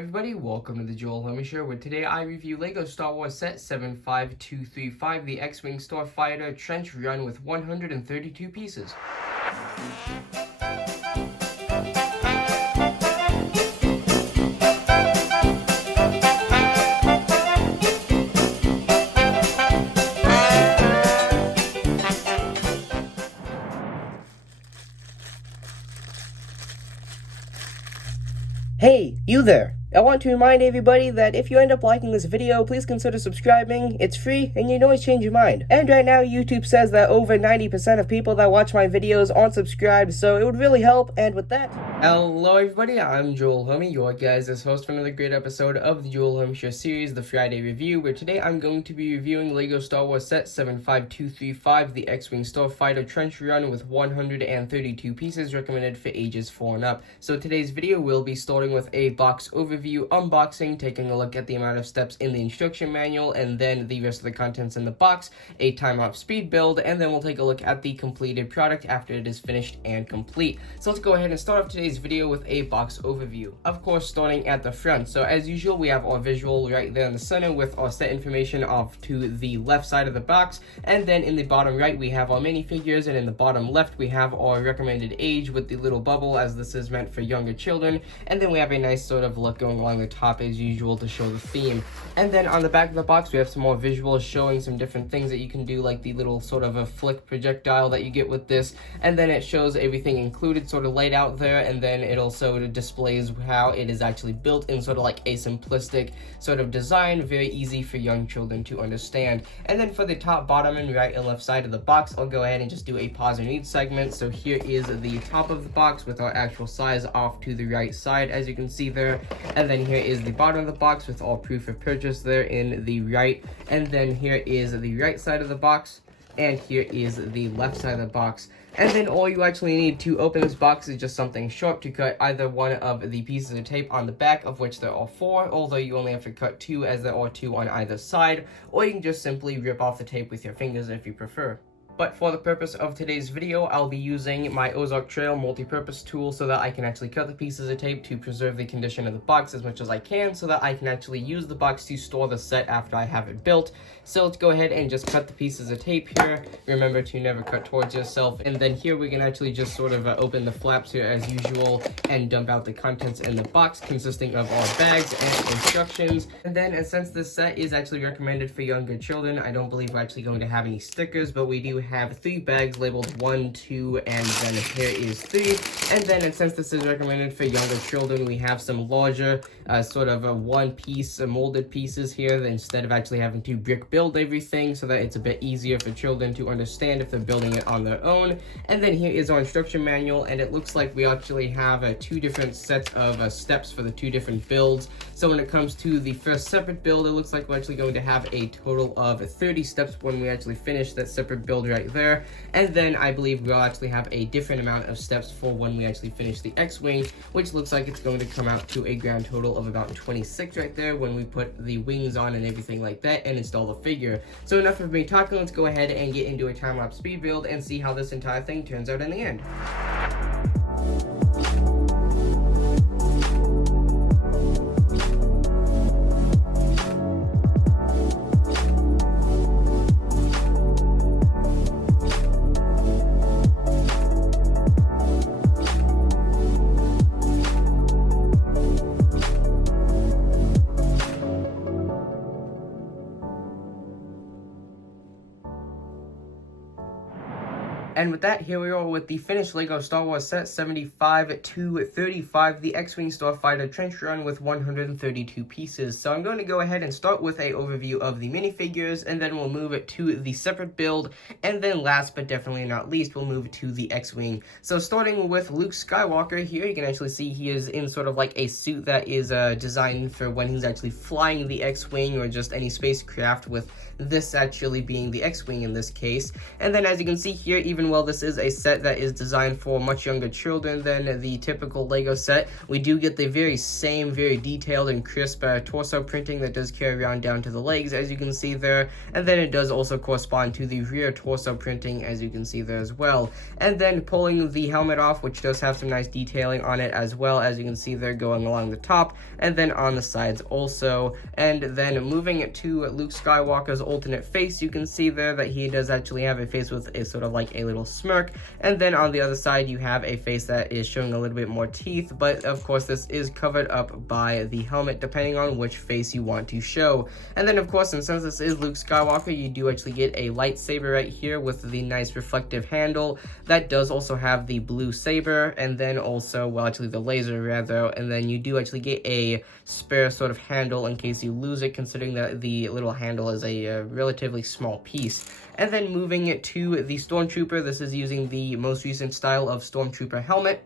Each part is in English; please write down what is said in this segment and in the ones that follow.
everybody, welcome to the Joel Homie Show, where today I review LEGO Star Wars Set 75235, the X-Wing Starfighter Trench Run with 132 pieces. Hey, you there! I want to remind everybody that if you end up liking this video, please consider subscribing. It's free, and you can always change your mind. And right now, YouTube says that over 90% of people that watch my videos aren't subscribed, so it would really help, and with that... Hello everybody, I'm Joel Homie, your guys' host for another great episode of the Joel Homie Show series, the Friday Review, where today I'm going to be reviewing LEGO Star Wars Set 75235, the X-Wing Starfighter Trench Run with 132 pieces, recommended for ages 4 and up. So today's video will be starting with a box overview, unboxing, taking a look at the amount of steps in the instruction manual, and then the rest of the contents in the box, a time-lapse speed build, and then we'll take a look at the completed product after it is finished and complete. So let's go ahead and start off today's video with a box overview. Of course, starting at the front. So as usual, we have our visual right there in the center with our set information off to the left side of the box, and then in the bottom right we have our minifigures, and in the bottom left we have our recommended age with the little bubble, as this is meant for younger children, and then we have a nice sort of look going along the top as usual to show the theme. And then on the back of the box we have some more visuals showing some different things that you can do, like the little sort of a flick projectile that you get with this, and then it shows everything included sort of laid out there, and then it also displays how it is actually built in sort of like a simplistic sort of design, very easy for young children to understand. And then for the top, bottom, and right and left side of the box, I'll go ahead and just do a pause and read segment. So here is the top of the box with our actual size off to the right side, as you can see there, and then here is the bottom of the box with all proof of purchase there in the right, and then here is the right side of the box, and here is the left side of the box. And then all you actually need to open this box is just something sharp to cut either one of the pieces of tape on the back, of which there are 4, although you only have to cut 2 as there are 2 on either side, or you can just simply rip off the tape with your fingers if you prefer. But for the purpose of today's video, I'll be using my Ozark Trail multi-purpose tool so that I can actually cut the pieces of tape to preserve the condition of the box as much as I can, so that I can actually use the box to store the set after I have it built. So let's go ahead and just cut the pieces of tape here. Remember to never cut towards yourself. And then here we can actually just sort of open the flaps here as usual and dump out the contents in the box, consisting of our bags and instructions. And then, and since this set is actually recommended for younger children, I don't believe we're actually going to have any stickers, but we do have 3 bags labeled 1, 2, and then here is 3. And then, and since this is recommended for younger children, we have some larger sort of one-piece molded pieces here, instead of actually having to brick build everything, so that it's a bit easier for children to understand if they're building it on their own. And then here is our instruction manual, and it looks like we actually have 2 different sets of steps for the 2 different builds. So when it comes to the first separate build, it looks like we're actually going to have a total of 30 steps when we actually finish that separate build right there. And then I believe we'll actually have a different amount of steps for when we actually finish the X-Wing, which looks like it's going to come out to a grand total of about 26 right there when we put the wings on and everything like that and install the figure. So enough of me talking, let's go ahead and get into a time-lapse speed build and see how this entire thing turns out in the end. And with that, here we are with the finished LEGO Star Wars Set 75235, the X-Wing Starfighter Trench Run with 132 pieces. So I'm going to go ahead and start with an overview of the minifigures, and then we'll move it to the separate build, and then last but definitely not least, we'll move to the X-Wing. So starting with Luke Skywalker here, you can actually see he is in sort of like a suit that is designed for when he's actually flying the X-Wing or just any spacecraft, with this actually being the X-Wing in this case. And then as you can see here, even while this is a set that is designed for much younger children than the typical Lego set, we do get the very detailed and crisp torso printing that does carry around down to the legs, as you can see there, and then it does also correspond to the rear torso printing, as you can see there as well. And then pulling the helmet off, which does have some nice detailing on it as well, as you can see there, going along the top and then on the sides also. And then moving it to Luke Skywalker's alternate face, you can see there that he does actually have a face with a sort of like a little smirk, and then on the other side you have a face that is showing a little bit more teeth, but of course this is covered up by the helmet depending on which face you want to show. And then of course, and since this is Luke Skywalker, you do actually get a lightsaber right here with the nice reflective handle that does also have the blue saber, and then also, well, actually the laser rather, and then you do actually get a spare sort of handle in case you lose it, considering that the little handle is a relatively small piece. And then moving it to the Stormtrooper, this is using the most recent style of Stormtrooper helmet.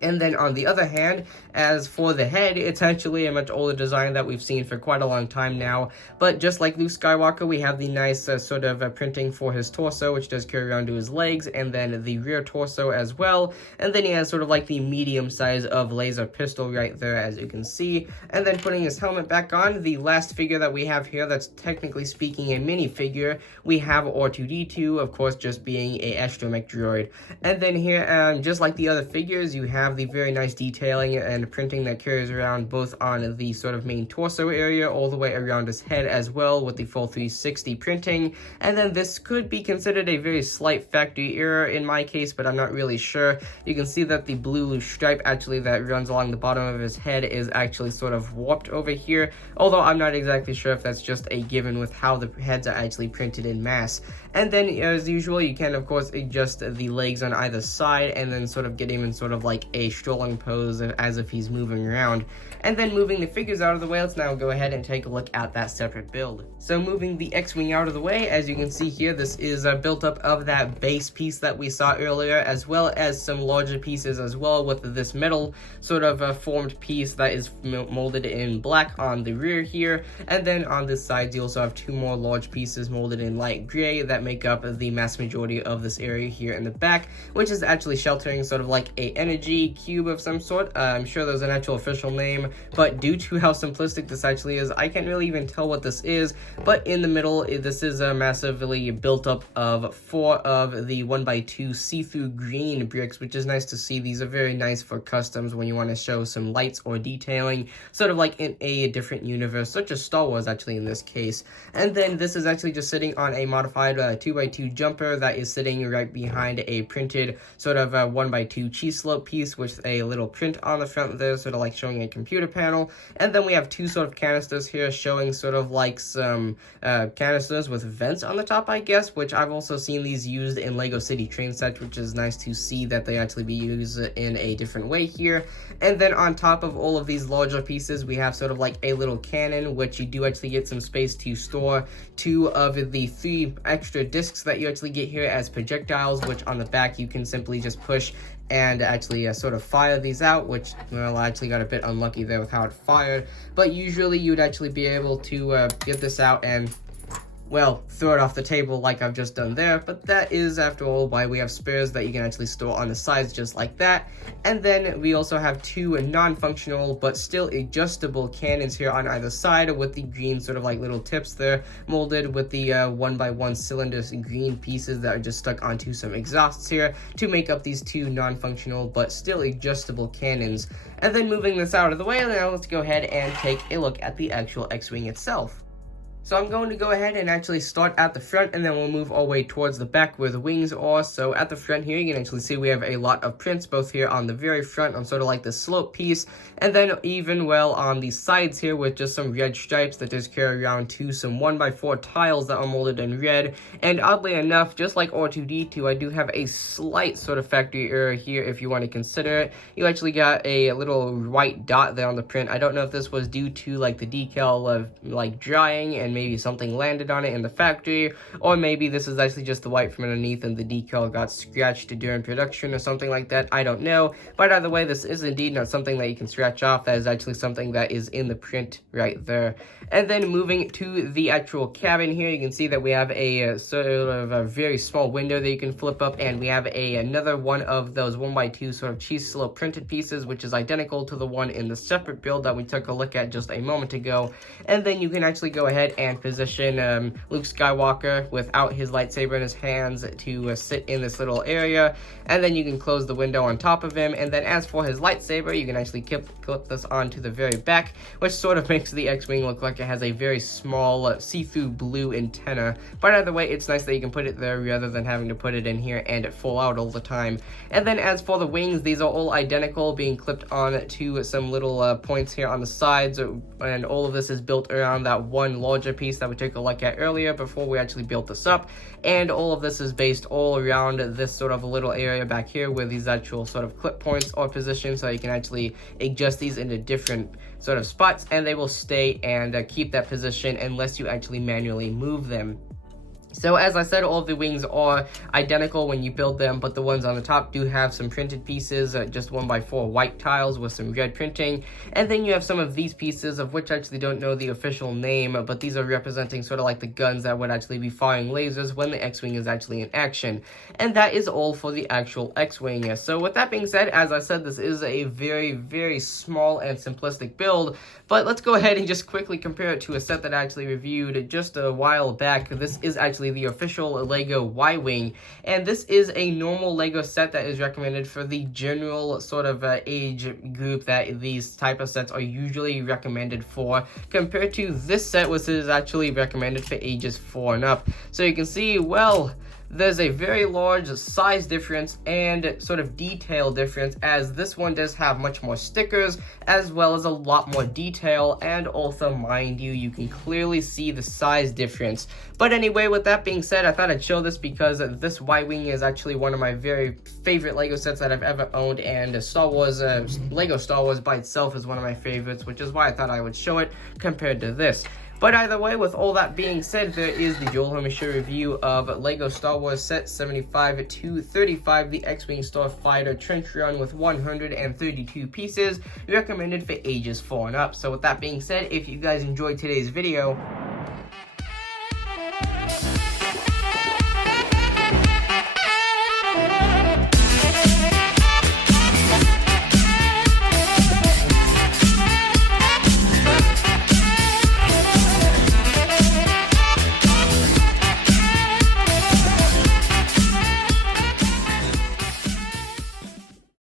And then on the other hand, as for the head, it's actually a much older design that we've seen for quite a long time now. But just like Luke Skywalker, we have the nice sort of printing for his torso, which does carry around to his legs, and then the rear torso as well. And then he has sort of like the medium size of laser pistol right there, as you can see. And then putting his helmet back on, the last figure that we have here, that's technically speaking a minifigure, we have R2-D2, of course, just being a astromech droid. And then here, just like the other figures, you have the very nice detailing and printing that carries around both on the sort of main torso area all the way around his head as well, with the full 360 printing. And then this could be considered a very slight factory error in my case, but I'm not really sure. You can see that the blue stripe actually that runs along the bottom of his head is actually sort of warped over here, although I'm not exactly sure if that's just a given with how the heads are actually printed in mass. And then as usual, you can of course adjust the legs on either side and then sort of get him in sort of like a strolling pose as if he's moving around. And then moving the figures out of the way, let's now go ahead and take a look at that separate build. So moving the X-Wing out of the way, as you can see here, this is built up of that base piece that we saw earlier, as well as some larger pieces as well, with this metal sort of formed piece that is molded in black on the rear here. And then on this side, you also have two more large pieces molded in light gray that make up the mass majority of this area here in the back, which is actually sheltering sort of like a energy cube of some sort. I'm sure there's an actual official name, but due to how simplistic this actually is, I can't really even tell what this is. But in the middle, this is massively built up of 4 of the 1x2 see-through green bricks, which is nice to see. These are very nice for customs when you want to show some lights or detailing, sort of like in a different universe, such as Star Wars actually in this case. And then this is actually just sitting on a modified 2x2 jumper that is sitting right behind a printed sort of 1x2 cheese slope piece with a little print on the front there, sort of like showing a computer panel. And then we have 2 sort of canisters here showing sort of like some canisters with vents on the top, I guess, which I've also seen these used in Lego City train sets, which is nice to see that they actually be used in a different way here. And then on top of all of these larger pieces, we have sort of like a little cannon, which you do actually get some space to store 2 of the 3 extra discs that you actually get here as projectiles, which on the back you can simply just push and actually sort of fire these out, which, well, I actually got a bit unlucky there with how it fired, but usually you'd actually be able to get this out and, well, throw it off the table like I've just done there. But that is, after all, why we have spares that you can actually store on the sides just like that. And then we also have 2 non-functional but still adjustable cannons here on either side, with the green sort of like little tips there molded with the 1x1 cylinders green pieces that are just stuck onto some exhausts here to make up these 2 non-functional but still adjustable cannons. And then moving this out of the way, now let's go ahead and take a look at the actual X-Wing itself. So I'm going to go ahead and actually start at the front, and then we'll move our way towards the back where the wings are. So at the front here, you can actually see we have a lot of prints, both here on the very front on sort of like the slope piece, and then even, well, on the sides here with just some red stripes that just carry around to some 1x4 tiles that are molded in red. And oddly enough, just like R2-D2, I do have a slight sort of factory error here if you want to consider it. You actually got a little white dot there on the print. I don't know if this was due to like the decal of like drying and and maybe something landed on it in the factory, or maybe this is actually just the white from underneath and the decal got scratched during production or something like that. I don't know, but either way, this is indeed not something that you can scratch off. That is actually something that is in the print right there. And then moving to the actual cabin here, you can see that we have a sort of a very small window that you can flip up, and we have another one of those 1x2 sort of cheese slope printed pieces, which is identical to the one in the separate build that we took a look at just a moment ago. And then you can actually go ahead and position Luke Skywalker without his lightsaber in his hands to sit in this little area, and then you can close the window on top of him. And then as for his lightsaber, you can actually clip this onto the very back, which sort of makes the X-Wing look like it has a very small see-through blue antenna. But either way, it's nice that you can put it there rather than having to put it in here and it fall out all the time. And then as for the wings, these are all identical, being clipped on to some little points here on the sides, and all of this is built around that one larger piece that we took a look at earlier before we actually built this up. And all of this is based all around this sort of a little area back here where these actual sort of clip points are positioned, so you can actually adjust these into different sort of spots, and they will stay and keep that position unless you actually manually move them. So as I said, all of the wings are identical when you build them, but the ones on the top do have some printed pieces, just 1x4 white tiles with some red printing. And then you have some of these pieces, of which I actually don't know the official name, but these are representing sort of like the guns that would actually be firing lasers when the X-Wing is actually in action. And that is all for the actual X-Wing. So with that being said, as I said, this is a very, very small and simplistic build, but let's go ahead and just quickly compare it to a set that I actually reviewed just a while back. This is actually the official Lego Y-Wing, and this is a normal Lego set that is recommended for the general sort of age group that these type of sets are usually recommended for, compared to this set, which is actually recommended for ages 4 and up. So you can see, well, there's a very large size difference and sort of detail difference, as this one does have much more stickers as well as a lot more detail, and also, mind you, you can clearly see the size difference. But anyway, with that being said, I thought I'd show this because this Y-Wing is actually one of my very favorite Lego sets that I've ever owned, and Lego Star Wars by itself is one of my favorites, which is why I thought I would show it compared to this. But either way, with all that being said, there is the Joel Hermisher review of Lego Star Wars Set 75 to 35, the X-Wing Starfighter Trench Run with 132 pieces, recommended for ages 4 and up. So with that being said, if you guys enjoyed today's video,